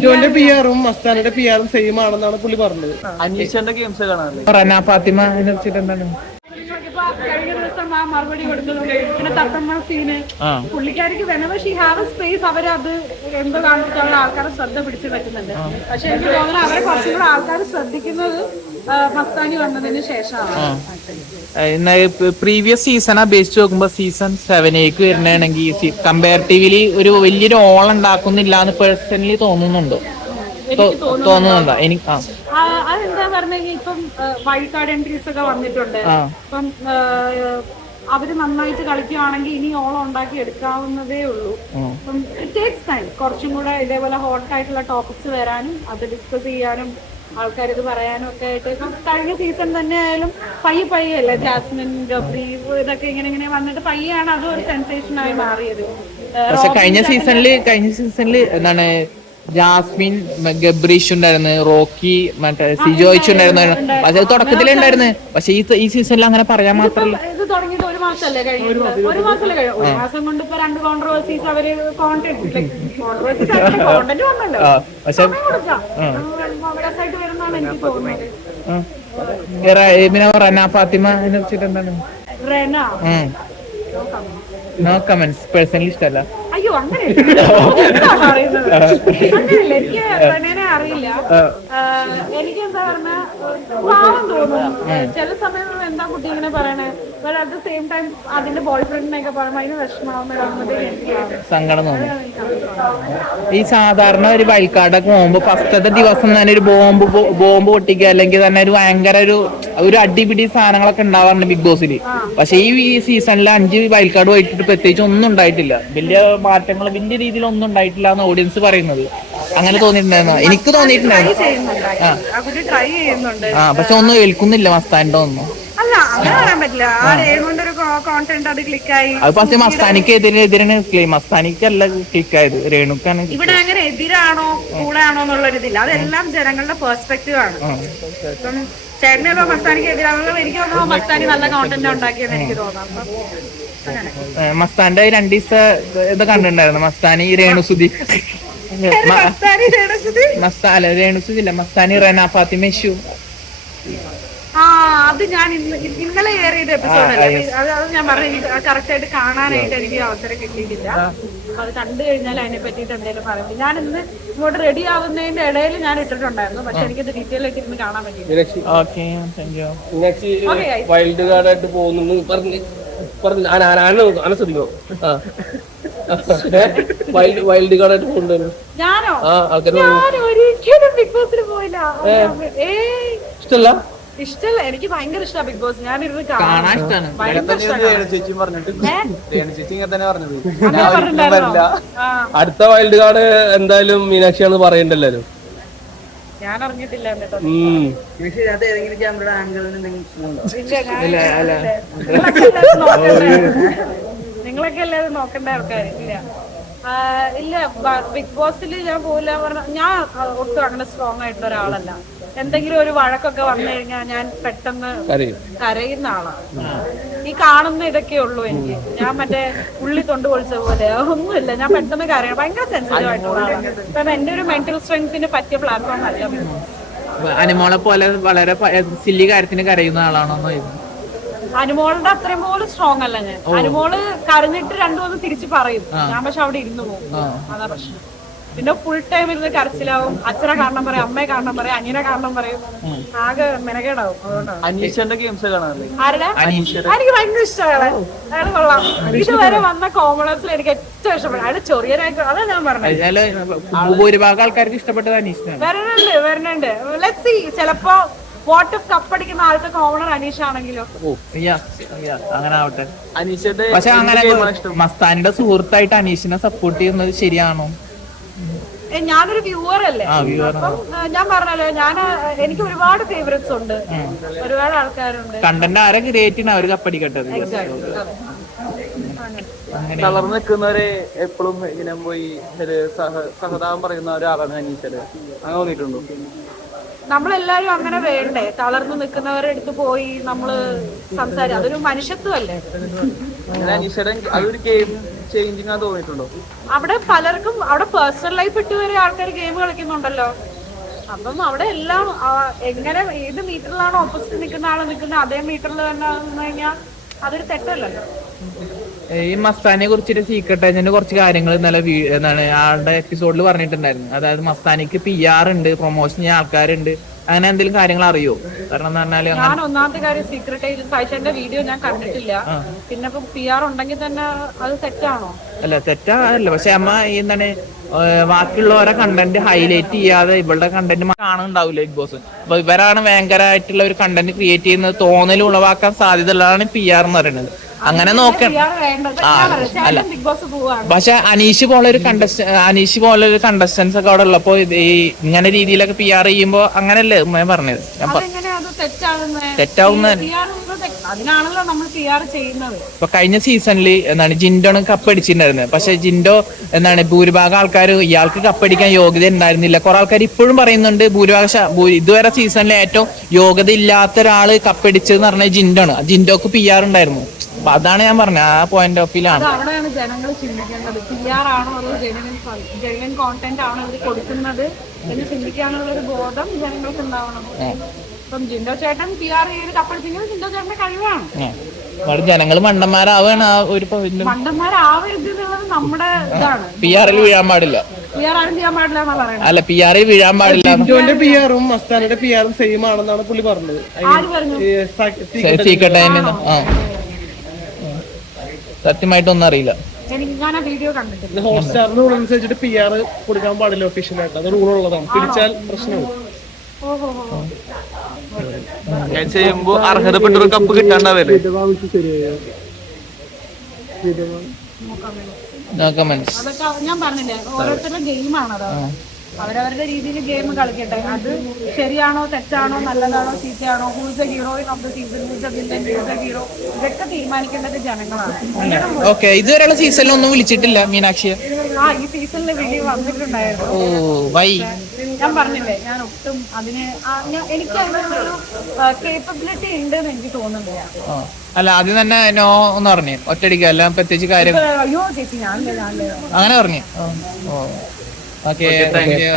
ജിൻഡോന്റെ P ആറും മസ്താനയുടെ P ആറും same ആണെന്നാണ് പുള്ളി പറഞ്ഞത്. അനീഷന്റെ ഗെയിംസ് കാണാറില്ലേ? റന ഫാത്തിമ എന്താണ് കഴിഞ്ഞ ദിവസം ആ മറുപടി കൊടുത്തതും പിന്നെ തത്തമ്മ സീന്. ആ. പുള്ളിക്കാരിക്ക് വെനവർ ഷീ ഹാവ് സ്പേസ് അവരത് എന്തോ കാണിച്ചിട്ടുള്ള ആൾക്കാരെ ശ്രദ്ധ പിടിച്ചു പറ്റുന്നുണ്ട് പക്ഷെ എനിക്ക് തോന്നുന്നു അവരെ കുറച്ചും കൂടെ ആൾക്കാർ ശ്രദ്ധിക്കുന്നത് മസ്താനി വന്നതിന് ശേഷമാണ്. പ്രീവിയസ് സീസൺ അപേക്ഷിച്ച് നോക്കുമ്പോ സീസൺ സെവനേക്ക് വരുന്നതാണെങ്കിൽ കമ്പാരിറ്റീവ്ലി ഒരു വലിയൊരു ഓൾ ഉണ്ടാക്കുന്നില്ല എന്ന് പേഴ്സണലി തോന്നുന്നുണ്ടോ. തോന്നുന്നുണ്ടോ? എനിക്ക് ആ. അതെന്താ പറഞ്ഞാൽ ഇപ്പം വൈൽഡ് കാർഡ് എൻട്രീസ് ഒക്കെ വന്നിട്ടുണ്ട്. ഇപ്പം അവർ നന്നായിട്ട് കളിക്കുകയാണെങ്കിൽ ഇനി ഓളം ഉണ്ടാക്കി എടുക്കാവുന്നതേ ഉള്ളൂ. അപ്പം ടേക്സ് ടൈം കുറച്ചും കൂടെ ഇതേപോലെ ഹോട്ട് ആയിട്ടുള്ള ടോപ്പിക്സ് വരാനും അത് ഡിസ്കസ് ചെയ്യാനും ആൾക്കാർ ഇത് പറയാനും ഒക്കെ ആയിട്ട്. ഇപ്പം കഴിഞ്ഞ സീസൺ തന്നെ ആയാലും പയ്യെ പയ്യെ അല്ലേ ജാസ്മിൻ ഗബ്രി ഇതൊക്കെ ഇങ്ങനെ ഇങ്ങനെ വന്നിട്ട് പയ്യാണ് അതും ഒരു സെൻസേഷൻ ആയി മാറിയത്. കഴിഞ്ഞ സീസണിൽ കഴിഞ്ഞ സീസണിൽ എന്താണ് ജാസ്മിൻ ഗബ്രീഷ് ഉണ്ടായിരുന്നു റോക്കി മറ്റേ സിജോയിച്ച് ഉണ്ടായിരുന്നു പക്ഷെ തുടക്കത്തിലേ ഉണ്ടായിരുന്നു. പക്ഷെ ഈ ഈ സീസണിൽ അങ്ങനെ പറയാൻ മാത്രമല്ല. ഇത് തുടങ്ങിയിട്ട് ഒരു മാസമല്ലേ ഒരു മാസമല്ലേ കഴിഞ്ഞു ഒരു മാസം കൊണ്ട് ഇപ്പൊ രണ്ട് കോൺട്രവേഴ്സീസ് അവർ കോണ്ടന്റ് കോൺട്രവേഴ്സീസ് കോണ്ടന്റ് വന്നല്ലോ. പക്ഷെ എനിക്ക് തോന്നുന്നത്. ഫാത്തിമ അതിനെ കുറിച്ചിട്ട് എന്താണ്? റെന. നോ കമന്റ്സ് പേഴ്സണലി ഇഷ്ടമല്ല അയ്യോ അങ്ങനെ അങ്ങനെയല്ല എനിക്ക് അറിയില്ല. എനിക്ക് എന്താ പറഞ്ഞ പാവം തോന്നുന്നു ചില സമയത്ത് എന്താ കുട്ടി ഇങ്ങനെ പറയണേ? അറ്റ് ദ സെയിം ടൈം അതിന്റെ ബോയ് ഫ്രണ്ടിനെയൊക്കെ പറയുമ്പോൾ അതിന് വിഷമാവുന്ന സങ്കടം തോന്നി. ഈ സാധാരണ ഒരു വഴിക്കാടൊക്കെ പോകുമ്പോ ഫസ്റ്റത്തെ ദിവസം തന്നെ ഒരു ബോംബ് ബോംബ് പൊട്ടിക്കുക അല്ലെങ്കിൽ തന്നെ ഒരു ഭയങ്കര ഒരു ഒരു അടിപിടി സാധനങ്ങളൊക്കെ ഉണ്ടാവാറുണ്ട് ബിഗ് ബോസിൽ പക്ഷെ ഈ സീസണിൽ അഞ്ച് വയൽക്കാട് പോയിട്ട് പ്രത്യേകിച്ച് ഒന്നും ഉണ്ടായിട്ടില്ല. വലിയ മാറ്റങ്ങൾ വലിയ രീതിയിൽ ഒന്നും ഉണ്ടായിട്ടില്ല എന്ന് ഓഡിയൻസ് പറയുന്നത്. അങ്ങനെ തോന്നിയിട്ടുണ്ടായിരുന്നു? എനിക്ക് തോന്നിയിട്ടുണ്ടായിരുന്നു. ആ. പക്ഷെ ഒന്നും ഏൽക്കുന്നില്ല മസ്താന്റെ ഒന്നും. പറയാൻ പറ്റില്ല. ആ രേണുവിന്റെ ഒരു കോണ്ടന്റ് അത് ക്ലിക്കായി അത് ഫസ്റ്റ് മസ്താനിക്ക് എതിരെ ക്ലെയിം മസ്താനിക്കല്ല ക്ലിക്ക് ആയത്. രേണുക്കാണ് ഇവിടെ അങ്ങനെ എതിരാണോ കൂടാണോ അതെല്ലാം ജനങ്ങളുടെ പെർസ്പെക്റ്റീവ് ആണ്. ഇപ്പം ചേട്ടനെ ഇപ്പൊ മസ്താനിക്ക് എതിരാണോ എനിക്ക് തോന്നുന്നു. മസ്താനി നല്ല കോണ്ടന്റ് ഉണ്ടാക്കിയെന്ന് എനിക്ക് തോന്നാം മസ്താന്റെ രണ്ടു ദിവസത്തെ ഇത് കണ്ടിട്ടുണ്ടായിരുന്നു. മസ്താനി രേണുസുതി മസ്താനി രേണുസുതി മസ്താ അല്ല രേണുസുതി ഇല്ല. മസ്താനി റെന ഫാത്തിമ ഇഷ്യൂ ആ അത് ഞാൻ ഇന്ന് ഇന്നലെ ചെയ്ത എപ്പിസോഡ് അല്ലേ? അത് അത് ഞാൻ പറഞ്ഞു കറക്റ്റ് ആയിട്ട് കാണാനായിട്ട് എനിക്ക് അവസരം കിട്ടിയിട്ടില്ല. അപ്പൊ അത് കണ്ടു കഴിഞ്ഞാൽ അതിനെ പറ്റിയിട്ട് എന്തെങ്കിലും പറയുന്നത്. ഞാൻ ഇന്ന് ഇങ്ങോട്ട് റെഡി ആവുന്നതിന്റെ ഇടയിൽ ഞാൻ ഇട്ടിട്ടുണ്ടായിരുന്നു. പക്ഷെ എനിക്ക് ഡീറ്റെയിൽ ആയിട്ട് ഇരുന്ന് കാണാൻ പറ്റിയില്ല. വൈൽഡ് കാർഡായിട്ട് പോകുന്നു പറഞ്ഞ് പറഞ്ഞു. ശ്രദ്ധിക്കോ? ആ. വൈൽഡ് വൈൽഡ് കാർഡായിട്ട് പോകുന്നുണ്ടായിരുന്നു ഞാനോ? ആ ആൾക്കാർ ഞാൻ ഒരിക്കലും ബിഗ് ബോസിൽ പോയില്ല. ഏയ്. ഇഷ്ടല്ല? ഇഷ്ടല്ല എനിക്ക് ഭയങ്കര ഇഷ്ടമാണ് ബിഗ് ബോസ്. ഞാൻ ഇരുന്ന് കാണാൻ ഇഷ്ടമാണ്. ഭയങ്കര അടുത്ത വൈൽഡ് കാർഡ് എന്തായാലും മീനാക്ഷിയാന്ന് പറയണ്ടല്ലോ. ഞാൻ അറിഞ്ഞിട്ടില്ല നിങ്ങളൊക്കെ എല്ലാവരും നോക്കണ്ട? ആൾക്കാർ ഇല്ല. ഇല്ല ബിഗ് ബോസിൽ ഞാൻ പോകില്ല പറഞ്ഞ ഞാൻ ഒട്ടും അങ്ങനെ സ്ട്രോങ് ആയിട്ടുള്ള ഒരാളല്ല. എന്തെങ്കിലും ഒരു വഴക്കൊക്കെ വന്നു കഴിഞ്ഞാൽ ഞാൻ പെട്ടെന്ന് കരയുന്ന ആളാണ്. ഈ കാണുന്ന ഇതൊക്കെ ഉള്ളൂ എനിക്ക്. ഞാൻ മറ്റേ ഉള്ളി തൊണ്ട് പൊളിച്ച പോലെ. ഒന്നുമില്ല ഞാൻ പെട്ടെന്ന് കരയണം ഭയങ്കര സെൻസിറ്റീവ് ആയിട്ടുള്ള ആളാണ് അപ്പം എന്റെ ഒരു മെന്റൽ സ്ട്രെങ്ത്തിന് പറ്റിയ പ്ലാറ്റ്ഫോം അല്ല അനുമോളെ പോലെ വളരെ സില്ലി കാര്യത്തിന് കരയുന്ന ആളാണോ അനുമോളുടെ അത്രയും പോലും സ്ട്രോങ് അല്ല ഞാൻ. അനുമോൾ കരഞ്ഞിട്ട് രണ്ടു മൂന്ന് തിരിച്ചു പറയും. ഞാൻ പക്ഷെ അവിടെ ഇരുന്നു പോകും. അതാ പ്രശ്നം. പിന്നെ ഫുൾ ടൈം ഇരുന്ന് കരച്ചിലാവും. അച്ഛനെ കാരണം പറയും അമ്മയെ കാരണം പറയും അനിയനെ കാരണം പറയും. ആകെ മെനകേടാവും. അതുകൊണ്ടാണ് അനീഷന്റെ ഗെയിംസ് ആരുടെ? എനിക്ക് ഭയങ്കര ഇഷ്ടമാണ് അയാൾ കൊള്ളാം. ഇതുവരെ വന്ന കോമണേഴ്സിൽ എനിക്ക് ഏറ്റവും ഇഷ്ടപ്പെട്ടു അയാൾ ചൊറിയനായിട്ട് അതാ ഞാൻ പറഞ്ഞത്. ഭൂരിഭാഗം ആൾക്കാർക്ക് ഇഷ്ടപ്പെട്ടത് വരണുണ്ട് വരണുണ്ട്. ലെറ്റ് സി ചിലപ്പോ വാട്ട് ഓഫ് കപ്പടിക്കുന്ന ആദ്യത്തെ കോമണർ അനീഷ് ആണെങ്കിലോ? അങ്ങനെ ആവട്ടെ. അനീഷന്റെ പക്ഷെ അങ്ങനെ മസ്താനിയുടെ സുഹൃത്തായിട്ട് അനീഷിനെ സപ്പോർട്ട് ചെയ്യുന്നത് ശരിയാണോ? ഞാനൊരു വ്യൂവർ അല്ലേ? ഞാൻ പറഞ്ഞല്ലോ ഞാൻ എനിക്ക് ഒരുപാട് ഫേവറേറ്റ്സ് ഉണ്ട്. ഒരുപാട് ആൾക്കാരുണ്ട്. കണ്ടന്റ് ആരെ ക്രിയേറ്റ് ചെയ്യണം അവർ കപ്പടിക്കട്ടെ. തളർന്നു നിൽക്കുന്നവരെ എപ്പോഴും ഇങ്ങനെ പോയി സഹതാപം പറയുന്ന ഒരാളാണ് അനീഷൽ അങ്ങനെ തോന്നിയിട്ടുണ്ടോ? നമ്മളെല്ലാരും അങ്ങനെ വേണ്ടേ? തളർന്നു നിൽക്കുന്നവരെ അടുത്ത് പോയി നമ്മൾ സംസാരിക്കും അതൊരു മനുഷ്യത്വമല്ലേ? തോന്നിയിട്ടുണ്ടോ? അവിടെ പലർക്കും അവിടെ പേഴ്സണൽ ലൈഫ് ഇട്ട് വരെ ആൾക്കാർ ഗെയിം കളിക്കുന്നുണ്ടല്ലോ. അപ്പം അവിടെ എല്ലാം എങ്ങനെ ഏത് മീറ്ററിലാണോ ഓപ്പോസിറ്റ് നിൽക്കുന്ന ആൾ നിൽക്കുന്ന അതേ മീറ്ററിൽ തന്നെ കഴിഞ്ഞാൽ അതൊരു തെറ്റല്ലല്ലോ. ഈ മസ്താനെ കുറിച്ചിട്ട് സീക്രട്ട് ഏജന്റ് കുറച്ച് കാര്യങ്ങൾ ഇന്നലെ എന്താണ് ആളുടെ എപ്പിസോഡിൽ പറഞ്ഞിട്ടുണ്ടായിരുന്നു. അതായത് മസ്താനിക്ക് പി ആർ ഉണ്ട് പ്രൊമോഷൻ ചെയ്യാൻ ആൾക്കാരുണ്ട്. അങ്ങനെ എന്തെങ്കിലും കാര്യങ്ങൾ അറിയോ? കാരണം എന്ന് പറഞ്ഞാൽ ഞാൻ ഒന്നാമത്തെ കാര്യം സീക്രട്ട് ആയിഷന്റെ വീഡിയോ ഞാൻ കണ്ടിട്ടില്ല. പിന്നെ ഇപ്പൊ പി ആർ ഉണ്ടെങ്കിൽ തന്നെ അത് തെറ്റാണോ? അല്ല തെറ്റാല്ല പക്ഷെ അമ്മ ഈ എന്താണ് ബാക്കിയുള്ളവരെ കണ്ടന്റ് ഹൈലൈറ്റ് ചെയ്യാതെ ഇവളുടെ കണ്ടന്റ് കാണുന്നുണ്ടാവില്ല ബിഗ് ബോസ് അപ്പൊ ഇവരാണ് ഭയങ്കരമായിട്ടുള്ള ഒരു കണ്ടന്റ് ക്രിയേറ്റ് ചെയ്യുന്നത് തോന്നൽ ഉളവാക്കാൻ സാധ്യതയുള്ളതാണ് പി ആർ എന്ന് പറയുന്നത്. അങ്ങനെ നോക്കണം. പോവാണ്. പക്ഷെ അനീഷ് പോലെ ഒരു കണ്ടസ്റ്റ് അനീഷ് പോലെ ഒരു കണ്ടസ്റ്റൻസ് ഒക്കെ അവിടെ ഉള്ളപ്പോ ഈ ഇങ്ങനെ രീതിയിലൊക്കെ പി ആർ ചെയ്യുമ്പോ അങ്ങനല്ലേ ഞാൻ പറഞ്ഞത് തെറ്റാവുന്ന? ഇപ്പൊ കഴിഞ്ഞ സീസണിൽ എന്താണ് ജിൻഡോണ് കപ്പ് അടിച്ചിട്ടുണ്ടായിരുന്നത് പക്ഷെ ജിൻഡോ എന്താണ് ഭൂരിഭാഗം ആൾക്കാർ ഇയാൾക്ക് കപ്പടിക്കാൻ യോഗ്യത ഉണ്ടായിരുന്നില്ല. കുറെ ആൾക്കാർ ഇപ്പോഴും പറയുന്നുണ്ട് ഭൂരിഭാഗം ഇതുവരെ സീസണിലെ ഏറ്റവും യോഗ്യത ഇല്ലാത്ത ഒരാൾ കപ്പടിച്ചതെന്ന് പറഞ്ഞാൽ ജിൻഡോണ്. ജിൻഡോക്ക് പി ആർ ഉണ്ടായിരുന്നു. അതാണ് ഞാൻ പറഞ്ഞത് ആ പോയിന്റ് ഓഫ് വ്യൂലാണ് അവിടെയാണ് ജനങ്ങൾ ചിന്തിക്കേണ്ടത്. പി ആർ ആണോ അതോ ജെനുവിൻ ജെനുവിൻ കോണ്ടന്റ് ആണോ ഇവർ കൊടുക്കുന്നത് എന്ന് ചിന്തിക്കാനുള്ള ഒരു ബോധം ജനങ്ങൾക്ക് ഉണ്ടാവണം ഇപ്പം ജിൻഡോ ചേട്ടൻ പി ആർ ചെയ്ത് കപ്പടിച്ചെങ്കിൽ ജിൻഡോ ചേട്ടന്റെ കഴിവാണ്. അവിടെ ജനങ്ങൾ മണ്ടന്മാരാവാണ് ആ ഒരു പോയിന്റ് മണ്ടന്മാരാവരുത് എന്നുള്ളത് നമ്മുടെ ഇതാണ്. പി ആറിൽ വീഴാൻ പാടില്ല. പി ചെയ്യാൻ പാടില്ല എന്നാ പറയുന്നത് അല്ല പി ആർ വീഴാൻ പാടില്ല. ജിൻഡോന്റെ പി ആറും മസ്താനയുടെ പി ആറും സെയിം ആണെന്നാണ് പുള്ളി പറഞ്ഞത്. ആര് പറഞ്ഞു? സീക്രട്ട് സത്യമായിട്ടൊന്നും അറിയില്ല. ഞാൻ ആ വീഡിയോ കണ്ടിട്ടില്ല. ഹോട്ട്സ്റ്റാർ റൂൾ അനുസരിച്ചിട്ട് പി ആർ കൊടുക്കാൻ പാടില്ല ഒഫീഷ്യലായിട്ട് അത് റൂൾ ഉള്ളതാണ്. പിടിച്ചാൽ പ്രശ്നമാണ് ഓഹോ. ഹോ ഞാൻ ചെയ്യുമ്പോ അർഹതപ്പെട്ട ഒരു കപ്പ് കിട്ടാണ്ടാവല്ലേ? നോ കമന്റ്സ് അതൊക്കെ ഞാൻ പറഞ്ഞില്ലേ? ഓരോരുത്തരുടെ ഗെയിമാണ് അത് അവരവരുടെ രീതിയിൽ ഗെയിം കളിക്കട്ടെ. അത് ശരിയാണോ തെറ്റാണോ നല്ലതാണോ ചീത്തയാണോ who's a hero of the season who's a villain who's a hero ഇതൊക്കെ തീരുമാനിക്കേണ്ടത് ജനങ്ങളാണ്. ജനം ഓക്കെ ഇതുവരെയുള്ള സീസണിൽ ഒന്നും വിളിച്ചിട്ടില്ല മീനാക്ഷിയെ? ആ ഈ സീസണിൽ വിളി വന്നിട്ടുണ്ടായിരുന്നു. Oh why. ഞാൻ പറഞ്ഞില്ലേ ഞാൻ ഒട്ടും അതിന് എനിക്ക് അതിനൊരു കേപ്പബിലിറ്റി ഉണ്ട് എന്ന് എനിക്ക് തോന്നുന്നില്ല. അല്ല ആദ്യം തന്നെ നോ എന്ന് പറഞ്ഞു ഒറ്റയടിക്ക് അല്ല പ്രത്യേകിച്ച് കാര്യം. അയ്യോ ചേച്ചി ഞാൻ ഞാനില്ല. അങ്ങനെ പറഞ്ഞു. Okay thank you